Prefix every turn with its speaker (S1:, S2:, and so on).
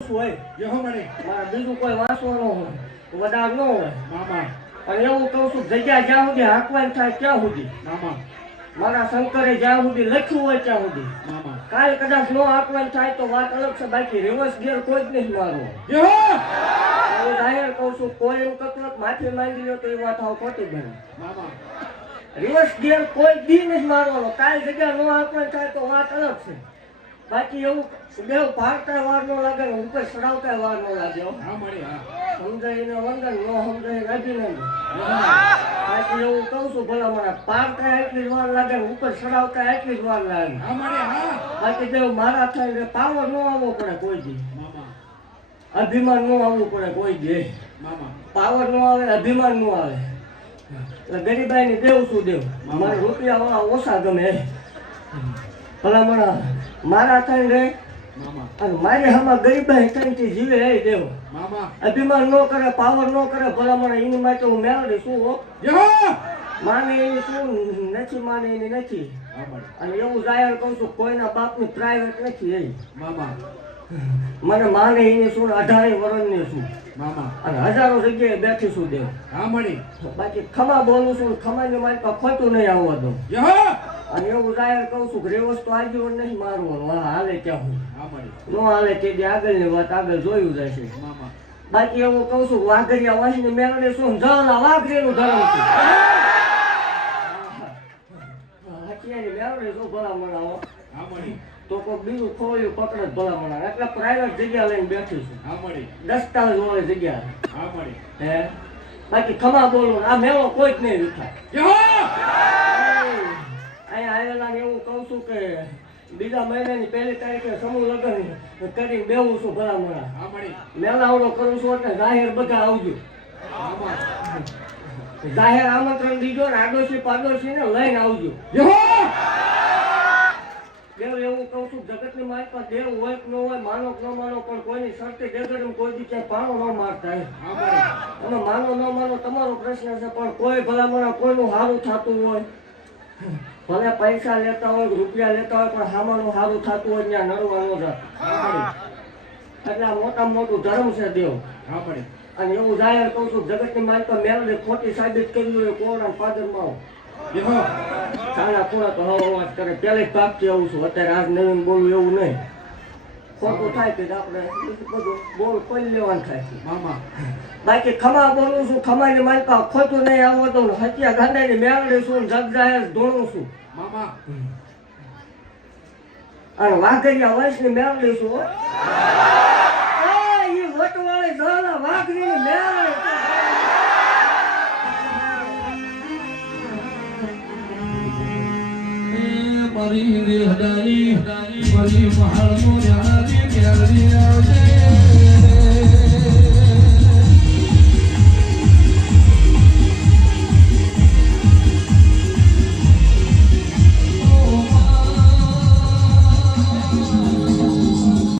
S1: હોય?
S2: યહો મળી
S1: મારે બીજું કોઈ વાંચવાનું હોય વધારે ન હોય.
S2: મામા.
S1: પણ એવું કહું છું જગ્યા જ્યાં સુધી હાંકવાની થાય ત્યાં સુધી.
S2: મામા.
S1: મારા શંકરે જ્યાં સુધી લખ્યું હોય ત્યાં સુધી.
S2: મામા.
S1: કાલ કદાચ નો હાંકવાની થાય તો વાત અલગ છે બાકી રિવર્સ ગિયર કોઈ જ નહીં મારવો હું! જાહેર કહું છું કોઈ એવું કહેતું માથે માંગી લ્યો તો એ વાત હાવ ખોટી બને.
S2: મામા.
S1: રિવર્સ ગેર કોઈ દી નહીં મારવાનો. કાલ જગ્યા નો હાંકવાની થાય તો વાત અલગ છે. બાકી એવું દેવ ભારતા વાર નો લાગે ને ઉપર ચડાવતા વાર નો લાગે સમજાઈને વંદન ન સમજાઈને અભિનંદન બાકી એવું કહું છું ભલા મારા પારતા એટલી જ વાર લાગે ને ઉપર ચડાવતા એટલી જ વાર લાગે. બાકી દેવ મારા થાય પાવર ન આવવો પડે કોઈ દી. અભિમાન ન આવવું પડે કોઈ દે. પાવર ન આવે અભિમાન ન આવે. એટલે ગરીબાઈને દેવ શું દેવ? મારે રૂપિયા વાળા ઓછા ગમે. ભલા મને મારા થઈ રે. અને મારી હામાં ગરીબાઈ થઈને જીવે એ દેવ. અભિમાન ન કરે પાવર ન કરે ભલા મને એની માટે હું મેળવી શું હો. માને એની શું નથી માને એની નથી. અને એવું જાહેર કહું છું કોઈના બાપની પ્રાઇવેટ નથી એ. મને માને એની શું અઢારે વર્ષની છું
S2: મામા.
S1: અને હજારો જગ્યાએ બેઠી છું દેવ. બાકી ખમા બોલું છું ખમાની મારી પાસે ખોટું નહીં આવવા દઉં. અને એવું જાહેર કહું છું કે રેવસ તો આજીવન નહીં મારવાનું. હા હાલે ત્યાં હું.
S2: હા
S1: ન હાલે તે આગળ ને વાત આગળ જોયું જશે બાકી એવું કહું છું વાઘરિયા વાંચીને મેળવે શું જળના વાઘરીનું ધર્મ છે તો કોઈ બીજું ખોલ્યું પકડે જ ભલા મણા એટલે પ્રાઇવેટ જગ્યા લઈને બેઠી છું.
S2: હા
S1: દસ્તાવેજ વાળી જગ્યા.
S2: હે
S1: બાકી ખમા બોલું આ મેળો કોઈ જ નહીં વિખાય આવેલા ને એવું કહું છું કે બીજા મહિનાની પહેલી તારીખે સમૂહ લગ્ન કરીને બેવું છું ભલા મણા મેળાવડો કરું છું એટલે જાહેર બધા આવજો. જાહેર આમંત્રણ દીજો ને આડોશી પાડોશી ને લઈને આવજો. દેવ એવું કહું છું જગતની મારી પાસે દેવ હોય કે ન હોય માનો કે ન માનો પણ કોઈની શરતે દેગડ કોઈ દી ક્યાંય પાણો ન મારતા અને
S2: હા
S1: માનો ન માનો તમારો પ્રશ્ન છે પણ કોઈ ભલામણ કોઈનું સારું થતું હોય ભલે પૈસા લેતા હોય રૂપિયા લેતા હોય પણ સામાનું સારું થતું હોય ત્યાં નડવા ન જાય
S2: હા. મળી
S1: એટલે આ મોટામાં મોટું ધર્મ છે દેવ.
S2: હા
S1: અને એવું જાહેર કહું છું જગતની પાસે મેળવે ખોટી સાબિત કરી હોય કોરોના પાદરમાં સાડા પૂરા તો હવા અવાજ કરે. પેલે જ ભાગથી આવું છું. અત્યારે આજ નવીન બોલવું એવું નહીં. ખોટું થાય કે આપણે બધું બોલ કોઈ લેવાનું થાય
S2: મામા.
S1: બાકી ખમા બોલું છું ખમાની મારી પાસે ખોટું નહીં આવો તો હત્યા ગાંડાની મેળવી છું જગ જાહેર ધોણું છું.
S2: મામા.
S1: અને વાઘરિયા વંશની મેળવી છું
S3: مريض يهداني. ولي محمد علي يا ولي